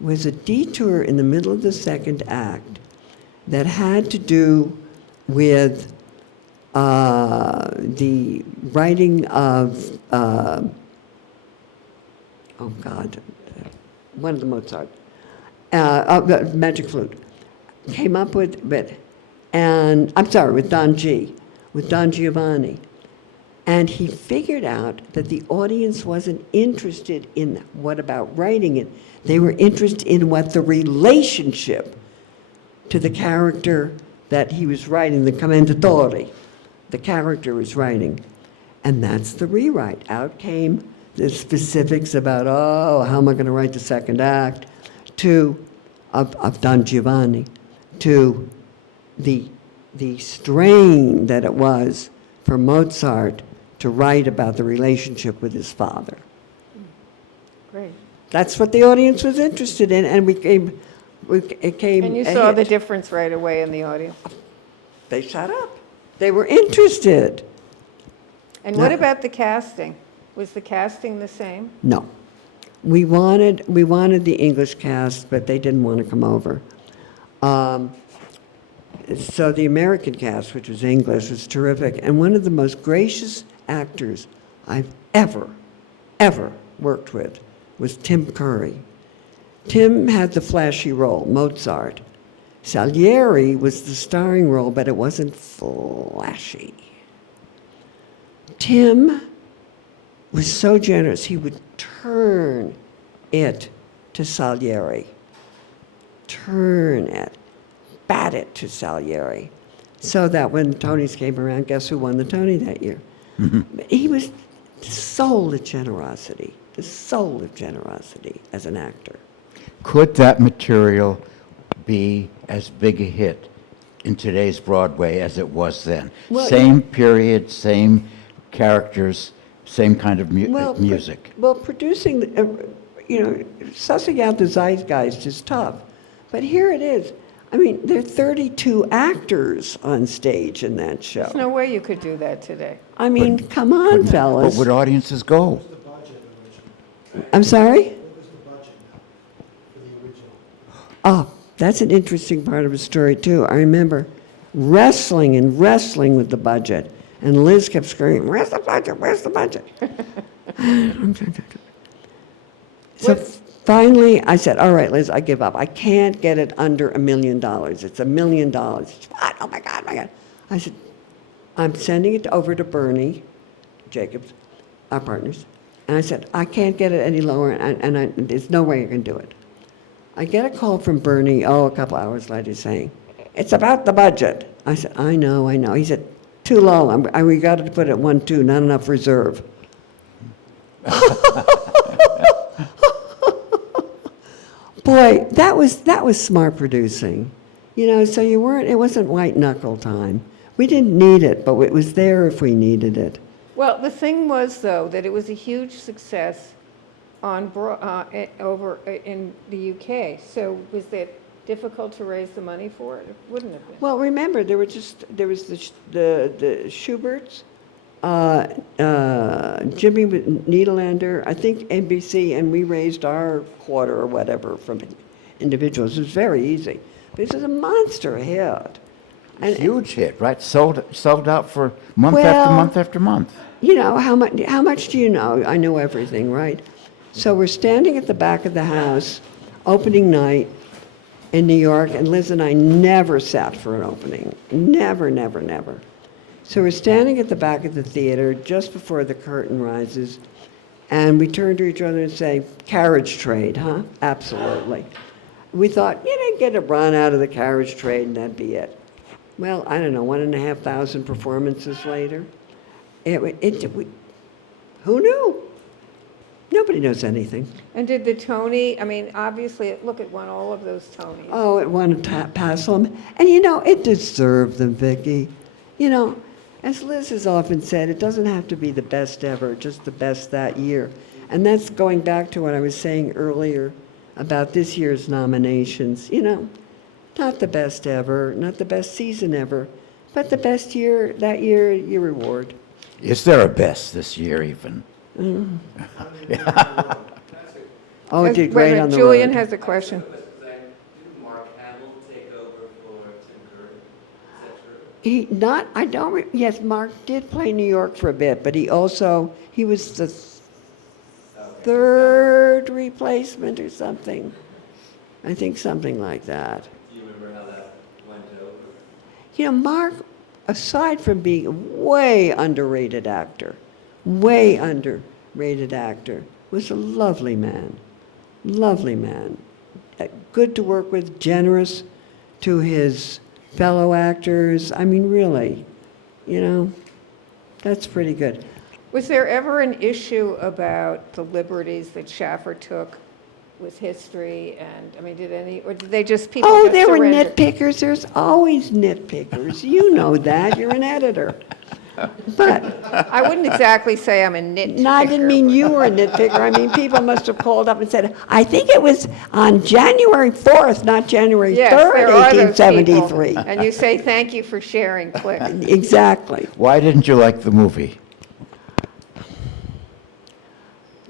was a detour in the middle of the second act that had to do with the writing of, oh God, one of the Mozart, Magic Flute, came up with, with Don Giovanni. And he figured out that the audience wasn't interested in what about writing it. They were interested in what the relationship to the character that he was writing, the commendatore, the character was writing. And that's the rewrite. Out came the specifics about, oh, how am I going to write the second act, of Don Giovanni, to the strain that it was for Mozart to write about the relationship with his father. Great. That's what the audience was interested in, and it came. And you a saw the hit. difference right away in the audience. They shut up. They were interested. And what No. about the casting? Was the casting the same? No. We wanted the English cast, but they didn't want to come over. So the American cast, which was English, was terrific. And one of the most gracious actors I've ever worked with was Tim Curry. Tim had the flashy role, Mozart. Salieri was the starring role, but it wasn't flashy. Tim was so generous, he would turn it to Salieri. Turn it, bat it to Salieri. So that when Tonys came around, guess who won the Tony that year? He was the soul of generosity as an actor. Could that material be as big a hit in today's Broadway as it was then? Well, Same period, same characters, same kind of music. Producing, sussing out the zeitgeist is tough. But here it is. I mean, there are 32 actors on stage in that show. There's no way you could do that today. I mean, come on, But fellas. would audiences go? The budget originally. I'm sorry? What was the budget now for the original? Oh, that's an interesting part of the story, too. I remember wrestling with the budget. And Liz kept screaming, "Where's the budget? Where's the budget?" So finally, I said, "All right, Liz, I give up. I can't get it under $1 million. It's $1 million." She said, "What? Oh, my God, my God." I said, "I'm sending it over to Bernie Jacobs, our partners." And I said, "I can't get it any lower, and there's no way you can do it." I get a call from Bernie, a couple hours later, saying, "It's about the budget." I said, I know. He said, "Too low. We got to put it 1.2, not enough reserve." Boy, that was smart producing. So it wasn't white knuckle time. We didn't need it, but it was there if we needed it. Well, the thing was, though, that it was a huge success over in the UK. So was it difficult to raise the money for it? It wouldn't have been. Well, remember, there was the Schuberts, Jimmy Niederlander, I think NBC, and we raised our quarter or whatever from individuals. It was very easy. But this is a monster hit. Huge hit, right? Sold out for month after Well, month after month. How much do you know? I know everything, right? So we're standing at the back of the house, opening night in New York, and Liz and I never sat for an opening. Never. So we're standing at the back of the theater just before the curtain rises, and we turn to each other and say, "Carriage trade, huh?" Absolutely. We thought, get a run out of the carriage trade and that'd be it. Well, I don't know, 1,500 performances later. Who knew? Nobody knows anything. And did the Tony, obviously, look, it won all of those Tonys. Oh, it won a Paslam. And it deserved them, Vicki. As Liz has often said, it doesn't have to be the best ever, just the best that year. And that's going back to what I was saying earlier about this year's nominations. Not the best ever, not the best season ever, but the best year, that year, your reward. Is there a best this year even? Oh, it did Wait a great minute, on the Julian road. has a question. Didn't Mark Hamill take over for Tim Curry? Is that true? Yes, Mark did play New York for a bit, but he was the third replacement or something. I think something like that. Do you remember how that went over? You know, Mark, aside from being a way underrated actor, was a lovely man. Lovely man. Good to work with, generous to his fellow actors. I mean, really, you know, that's pretty good. Was there ever an issue about the liberties that Shaffer took with history? And, I mean, or did they just, people Oh, just there were surrender? nitpickers. There's always nitpickers. You know that. You're an editor. But I wouldn't exactly say I'm a nitpicker. no, I didn't mean you were a nitpicker. I mean, people must have called up and said, I think it was on January 4th, not January 3rd, Yes, there are those 1873. people. And you say, thank you for sharing, click. Exactly. Why didn't you like the movie?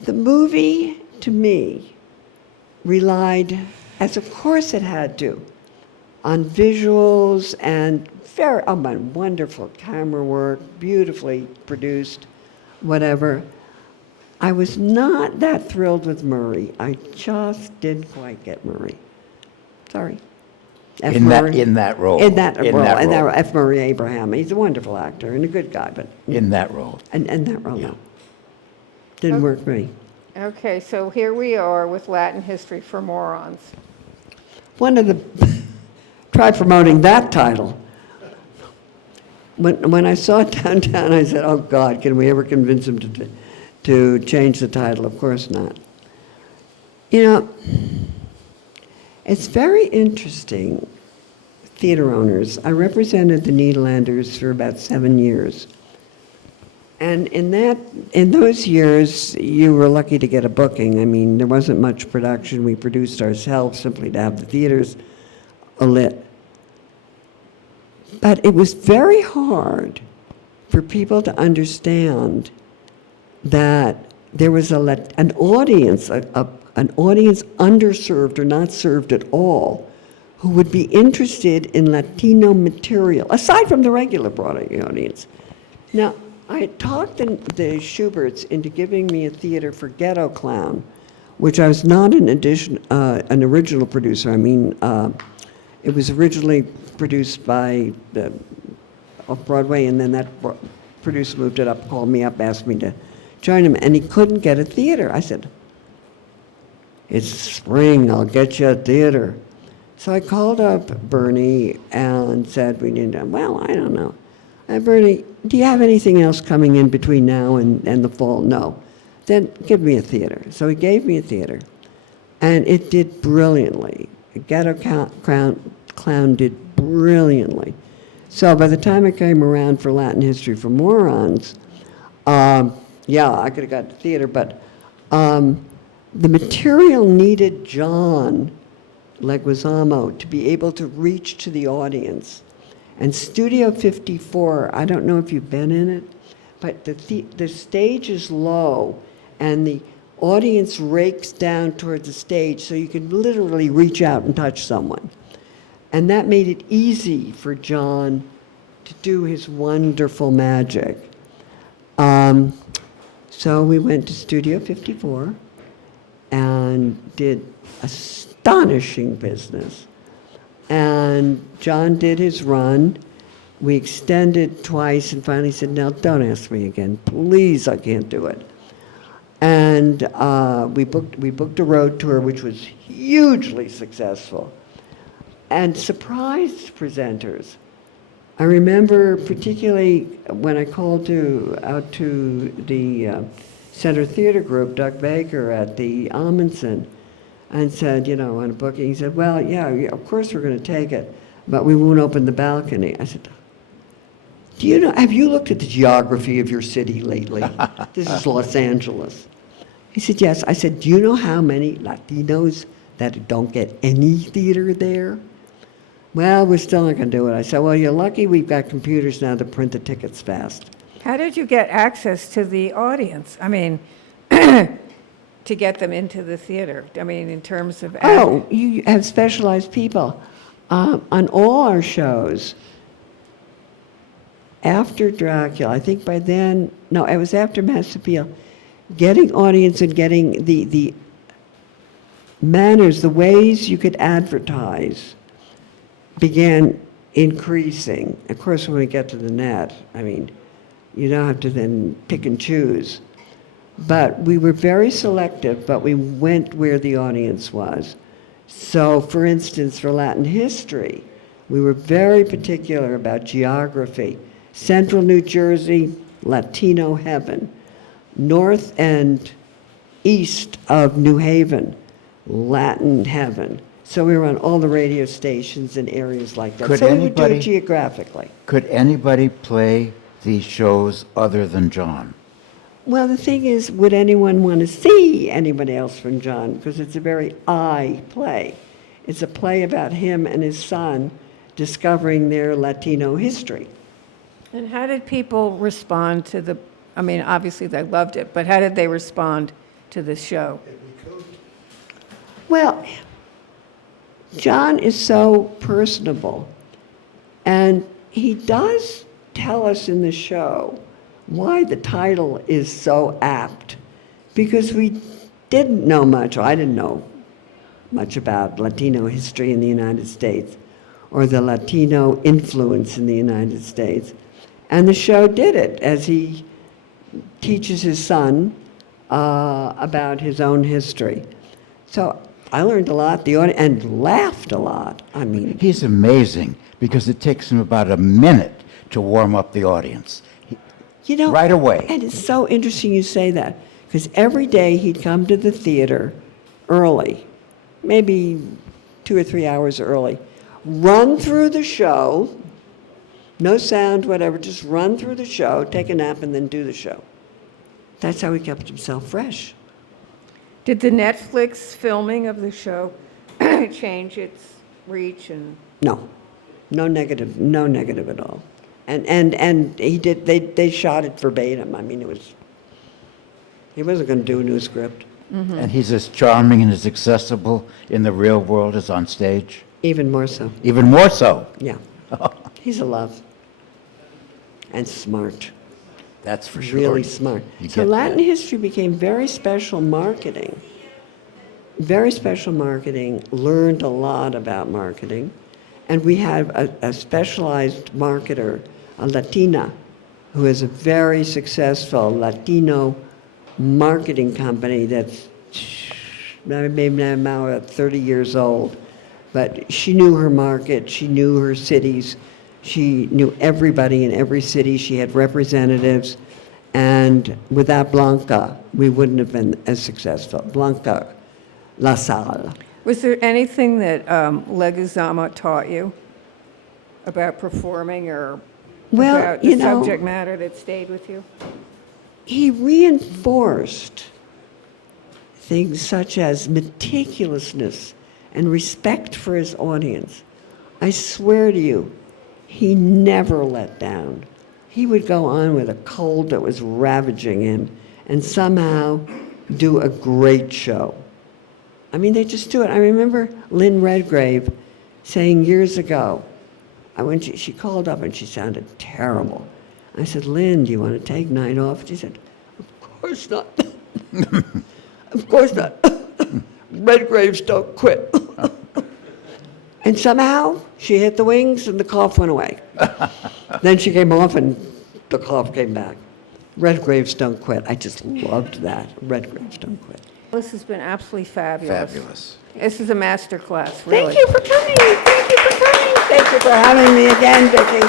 The movie, to me, relied, as of course it had to, on visuals and wonderful camera work, beautifully produced, whatever. I was not that thrilled with Murray. I just didn't quite get Murray. Sorry. F. In Murray. that role. In that role. role. F. Murray Abraham. He's a wonderful actor and a good guy, but In that role. and that role, no. Didn't work for me. Okay, so here we are with Latin History for Morons. Try promoting that title. When I saw it downtown, I said, oh God, can we ever convince him to change the title? Of course not. You know, it's very interesting, theater owners. I represented the Nederlanders for about 7 years. And in those years, you were lucky to get a booking. I mean, there wasn't much production. We produced ourselves simply to have the theaters lit. But it was very hard for people to understand that there was an audience, an audience underserved or not served at all, who would be interested in Latino material, aside from the regular Broadway audience. Now, I had talked the Schuberts into giving me a theater for Ghetto Clown, which I was not an original producer. I mean, it was originally produced by the Off-Broadway, and then that producer moved it up, called me up, asked me to join him, and he couldn't get a theater. I said, it's spring, I'll get you a theater. So I called up Bernie and said, I don't know. Bernie, do you have anything else coming in between now and the fall? No. Then give me a theater. So he gave me a theater, and it did brilliantly. Ghetto Clown did brilliantly. So by the time I came around for Latin History for Morons, I could have got the theater, but the material needed John Leguzamo to be able to reach to the audience. And Studio 54, I don't know if you've been in it, but the stage is low, and the audience rakes down towards the stage, so you can literally reach out and touch someone. And that made it easy for John to do his wonderful magic. So we went to Studio 54 and did astonishing business. And John did his run. We extended twice and finally said, now don't ask me again. Please, I can't do it. And we booked a road tour, which was hugely successful and surprised presenters. I remember particularly when I called out to the Center Theater Group, Doug Baker at the Amundsen, and said, on a booking, he said, well, yeah, of course we're going to take it, but we won't open the balcony. I said, have you looked at the geography of your city lately? This is Los Angeles. He said, yes. I said, do you know how many Latinos that don't get any theater there? Well, we're still not going to do it. I said, well, you're lucky we've got computers now to print the tickets fast. How did you get access to the audience? I mean, to get them into the theater? I mean, in terms of... Oh, you have specialized people. On all our shows, after Dracula, I think by then, no, it was after Mass Appeal, getting audience and getting the manners, the ways you could advertise began increasing. Of course, when we get to the net, I mean, you don't have to then pick and choose. But we were very selective, but we went where the audience was. So, for instance, for Latin history, we were very particular about geography. Central New Jersey, Latino heaven. North and east of New Haven, Latin heaven. So we were on all the radio stations in areas like that. Could So we would do anybody- it geographically. Could anybody play these shows other than John? Well, the thing is, would anyone want to see anybody else from John? Because it's a very I play. It's a play about him and his son discovering their Latino history. And how did people respond to the, I mean, obviously they loved it, but how did they respond to the show? Well, John is so personable, and he does tell us in the show why the title is so apt, because we didn't know much, or I didn't know much about Latino history in the United States, or the Latino influence in the United States. And the show did it, as he teaches his son about his own history. So I learned a lot, and laughed a lot. I mean, He's amazing because it takes him about a minute to warm up the audience. you know, Right away. And it's so interesting you say that, because every day he'd come to the theater early, maybe 2 or 3 hours early, run through the show, no sound, whatever, just run through the show, take a nap, and then do the show. That's how he kept himself fresh. Did the Netflix filming of the show change its reach and... No negative at all. And he did. They shot it verbatim. I mean, he wasn't going to do a new script. And he's as charming and as accessible in the real world as on stage. Even more so. Even more so. Yeah, he's a love. And smart. That's for sure. Really smart. You So get Latin that. history became very special marketing. Very special marketing. Learned a lot about marketing. And we have a specialized marketer, a Latina, who is a very successful Latino marketing company that's maybe now about 30 years old. But she knew her market, she knew her cities, she knew everybody in every city, she had representatives, and without Blanca, we wouldn't have been as successful. Blanca La Salle. Was there anything that Leguzamo taught you about performing or Well, about you the know, subject matter that stayed with you? he reinforced things such as meticulousness and respect for his audience. I swear to you, he never let down. He would go on with a cold that was ravaging him and somehow do a great show. I mean, they just do it. I remember Lynn Redgrave saying years ago, when she called up and she sounded terrible. I said, Lynn, do you want to take night off? She said, of course not. Of course not. Redgraves don't quit. And somehow she hit the wings and the cough went away. Then she came off and the cough came back. Redgraves don't quit. I just loved that. Redgraves don't quit. This has been absolutely fabulous. Fabulous. This is a master class, really. Thank you for coming. Thank you for coming. Thank you for having me again, Vicki.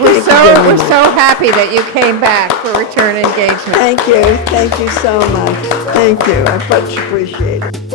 We're so happy that you came back for return engagement. Thank you. Thank you so much. Thank you. I much appreciate it.